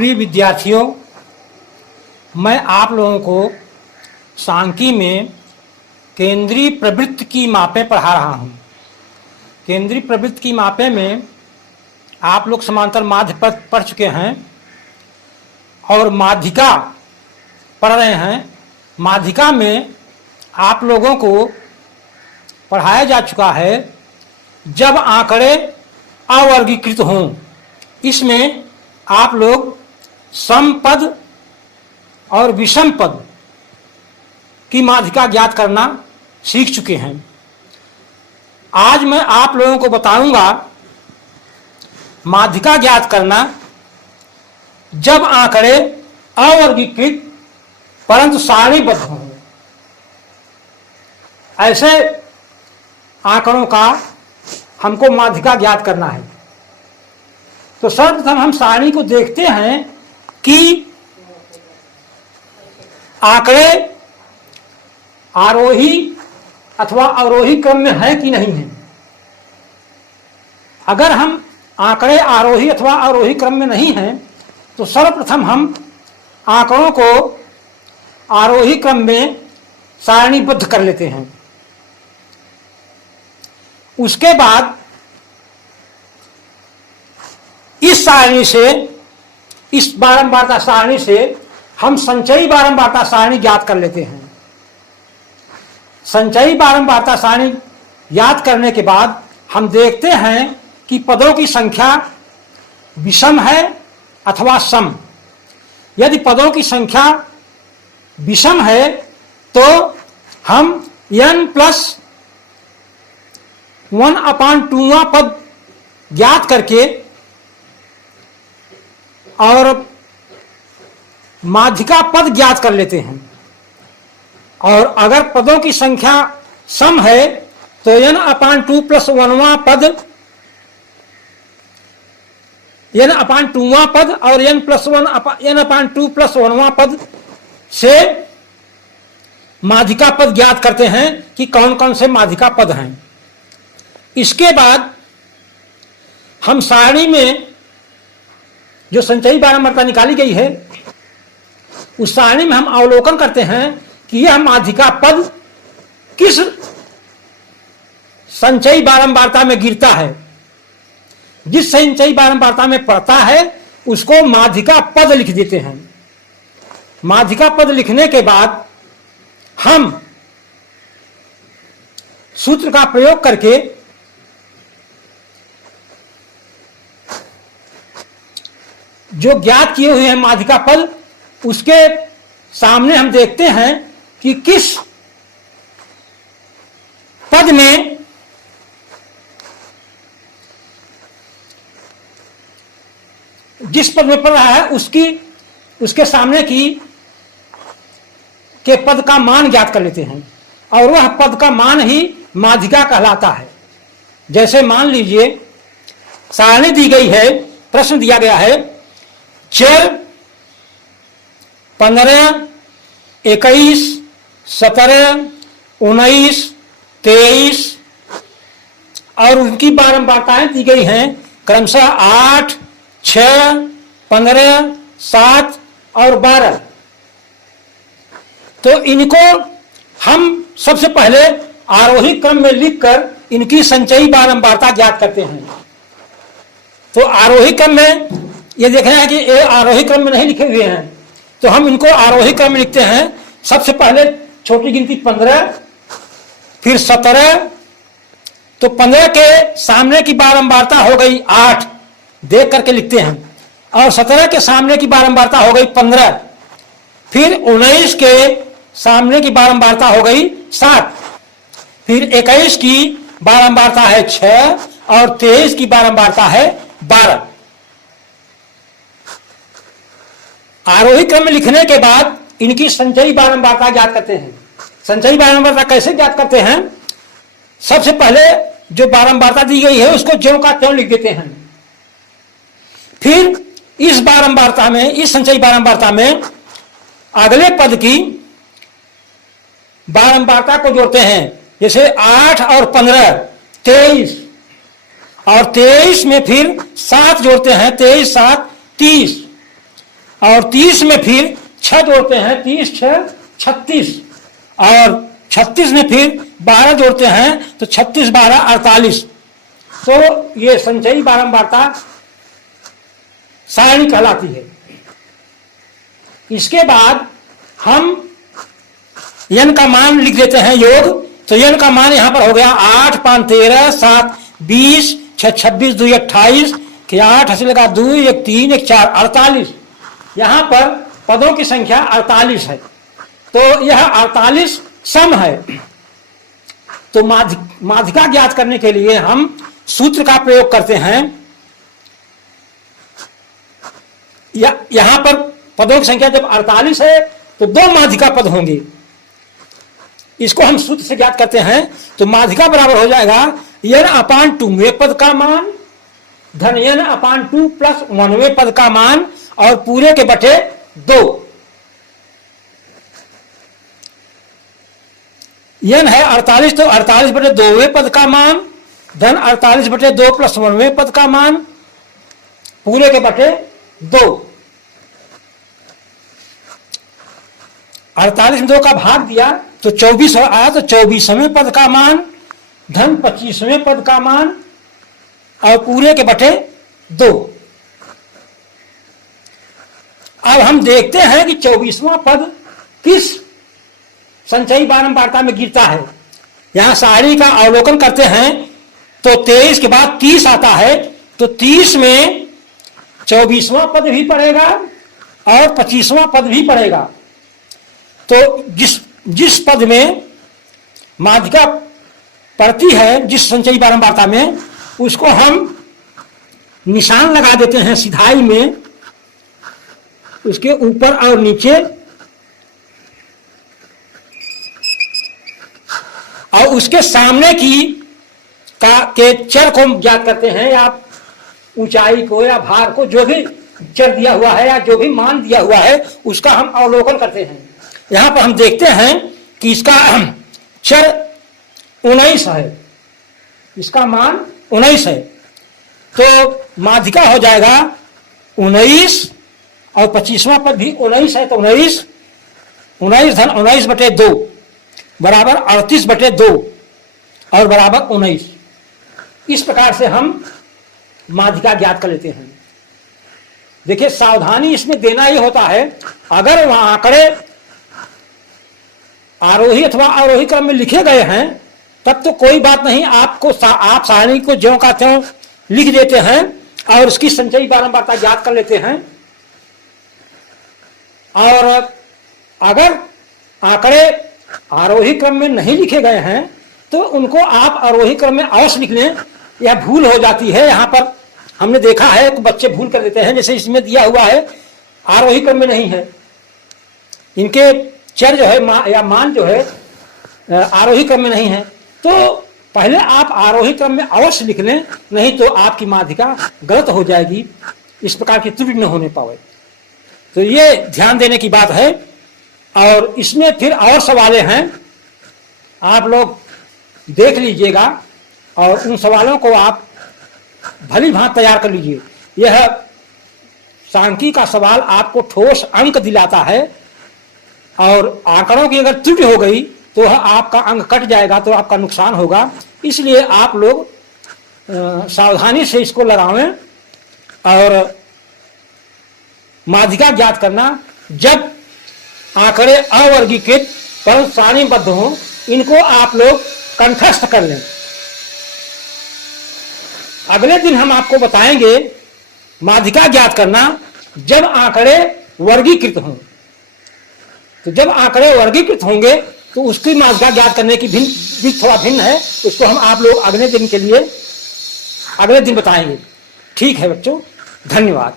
प्रिय विद्यार्थियों, मैं आप लोगों को सांख्यिकी में केंद्रीय प्रवृत्ति की मापें पढ़ा रहा हूँ। केंद्रीय प्रवृत्ति की मापें में आप लोग समांतर माध्य पढ़ चुके हैं और माध्यिका पढ़ रहे हैं। माध्यिका में आप लोगों को पढ़ाया जा चुका है जब आंकड़े अवर्गीकृत हों। इसमें आप लोग सम पद और विषम पद की माध्यिका ज्ञात करना सीख चुके हैं। आज मैं आप लोगों को बताऊंगा माध्यिका ज्ञात करना जब आंकड़े अवर्गीकृत परंतु सारणीबद्ध हों। ऐसे आंकड़ों का हमको माध्यिका ज्ञात करना है। तो सर्वप्रथम हम सारणी को देखते हैं कि आंकड़े आरोही अथवा अवरोही क्रम में है कि नहीं है। अगर हम आंकड़े आरोही अथवा अवरोही क्रम में नहीं हैं तो सर्वप्रथम हम आंकड़ों को आरोही क्रम में सारणीबद्ध कर लेते हैं। उसके बाद इस सारणी से, इस बारंबारता सारणी से हम संचयी बारंबारता सारणी ज्ञात कर लेते हैं। संचयी बारंबारता सारणी ज्ञात करने के बाद हम देखते हैं कि पदों की संख्या विषम है अथवा सम। यदि पदों की संख्या विषम है तो हम n+1/2वां पद ज्ञात करके और माध्यिका पद ज्ञात कर लेते हैं। और अगर पदों की संख्या सम है तो n/2+1वां पद, n/2वां पद और n+2+1वां पद से माध्यिका पद ज्ञात करते हैं कि कौन कौन से माध्यिका पद हैं। इसके बाद हम सारणी में जो संचयी बारंबारता निकाली गई है उस सारणी में हम अवलोकन करते हैं कि यह माध्यिका पद किस संचयी बारंबारता में गिरता है। जिस संचयी बारंबारता में पड़ता है उसको माध्यिका पद लिख देते हैं। माध्यिका पद लिखने के बाद हम सूत्र का प्रयोग करके जो ज्ञात किए हुए हैं माध्यिका पद, उसके सामने हम देखते हैं कि किस पद में जिस पद में पड़ रहा है उसके सामने के पद का मान ज्ञात कर लेते हैं और वह पद का मान ही माध्यिका कहलाता है। जैसे मान लीजिए सारणी दी गई है, प्रश्न दिया गया है चर 15, 21, 17, 19, 23 और उनकी बारंबारताएं दी गई हैं क्रमशः 8, 6, 15, 7 और 12। तो इनको हम सबसे पहले आरोही क्रम में लिखकर इनकी संचयी बारंबारता ज्ञात करते हैं। तो आरोही क्रम में ये देख रहे हैं कि ये आरोही क्रम में नहीं लिखे हुए हैं, तो हम इनको आरोही क्रम में लिखते हैं। सबसे पहले छोटी गिनती 15, फिर 17, तो 15 के सामने की बारंबारता हो गई 8, देख करके लिखते हैं। और 17 के सामने की बारंबारता हो गई 15, फिर 19 के सामने की बारंबारता हो गई 7, फिर 21 की बारंबारता है 6 और 23 की बारंबारता है 12। आरोही क्रम में लिखने के बाद इनकी संचयी बारंबारता ज्ञात करते हैं। संचयी बारंबारता कैसे ज्ञात करते हैं? सबसे पहले जो बारंबारता दी गई है उसको ज्यों का त्यों लिख देते हैं। फिर इस बारंबारता में, इस संचयी बारंबारता में अगले पद की बारंबारता को जोड़ते हैं। जैसे 8 और 15 23, और 23 में फिर 7 जोड़ते हैं, 23 7 30। और 30 में फिर 6 जोड़ते हैं, 30 6 36, और 36 में फिर 12 जोड़ते हैं तो 36 12 48। तो ये संचयी बारंबारता सारणी कहलाती है। इसके बाद हम n का मान लिख देते हैं योग। तो n का मान यहां पर हो गया 8 5 13 7 20 6 26 2 28 कि 8 हंसी लगा 2 1 3 1 4 48। यहां पर पदों की संख्या 48 है। तो यह 48 सम है। तो माध्यिका ज्ञात करने के लिए हम सूत्र का प्रयोग करते हैं। यहां पर पदों की संख्या जब 48 है तो 2 माध्यिका पद होंगे। इसको हम सूत्र से ज्ञात करते हैं। तो माध्यिका बराबर हो जाएगा n/2 वें पद का मान धन n/2 प्लस 1वें पद का मान और पूरे के बटे 2। n है 48 तो 48 बटे 2वें पद का मान धन 48 बटे 2 प्लस 1वें पद का मान पूरे के बटे 2। 48 में 2 का भाग दिया तो 24 आया। तो 24वें पद का मान धन 25वें पद का मान और पूरे के बटे 2। अब हम देखते हैं कि 24वां पद किस संचयी बारंबारता में गिरता है। यहां सारणी का अवलोकन करते हैं तो 23 के बाद 30 आता है। तो 30 में 24वां पद भी पड़ेगा और 25वां पद भी पड़ेगा। तो जिस पद में माध्यिका पड़ती है, जिस संचयी बारंबारता में, उसको हम निशान लगा देते हैं सिधाई में, उसके ऊपर और नीचे, और उसके सामने के चर को ज्ञात करते हैं, या ऊंचाई को या भार को, जो भी चर दिया हुआ है या जो भी मान दिया हुआ है उसका हम अवलोकन करते हैं। यहां पर हम देखते हैं कि इसका चर 19 है, इसका मान 19 है। तो माध्यिका हो जाएगा 19 और 25वां पद भी 19 है। तो 19 धन 19 बटे 2 बराबर 38 बटे 2 और बराबर 19। इस प्रकार से हम माध्यिका ज्ञात कर लेते हैं। देखिए, सावधानी इसमें देना ही होता है। अगर वहां आंकड़े आरोही अथवा अवरोही क्रम में लिखे गए हैं तब तो कोई बात नहीं, आप सारणी को ज्यों का त्यों लिख देते हैं और उसकी संचयी बारंबारता ज्ञात कर लेते हैं। और अगर आंकड़े आरोही क्रम में नहीं लिखे गए हैं तो उनको आप आरोही क्रम में अवश्य लिख लें। यह भूल हो जाती है। यहां पर हमने देखा है कि बच्चे भूल कर देते हैं। जैसे इसमें दिया हुआ है आरोही क्रम में नहीं है, इनके चर जो है या मान जो है आरोही क्रम में नहीं है, तो पहले आप आरोही क्रम में अवश्य लिख लें, नहीं तो आपकी माध्यिका गलत हो जाएगी। इस प्रकार की त्रुटि न होने पाए। तो ये ध्यान देने की बात है। और इसमें फिर और सवालें हैं, आप लोग देख लीजिएगा और उन सवालों को आप भली भांति तैयार कर लीजिए। यह सांख्यिकी का सवाल आपको ठोस अंक दिलाता है, और आंकड़ों की अगर त्रुटि हो गई तो आपका अंक कट जाएगा, तो आपका नुकसान होगा। इसलिए आप लोग सावधानी से इसको लगावें। और माध्यिका ज्ञात करना, जब आंकड़े अवर्गीकृत पर सारणीबद्ध हों, इनको आप लोग कंठस्थ कर लें। अगले दिन हम आपको बताएंगे माध्यिका ज्ञात करना जब आंकड़े वर्गीकृत हों। तो जब आंकड़े वर्गीकृत होंगे तो उसकी माध्यिका ज्ञात करने की भी थोड़ा भिन्न है। उसको हम आप लोग अगले दिन के लिए अगले दिन बताएंगे। ठीक है बच्चों, धन्यवाद।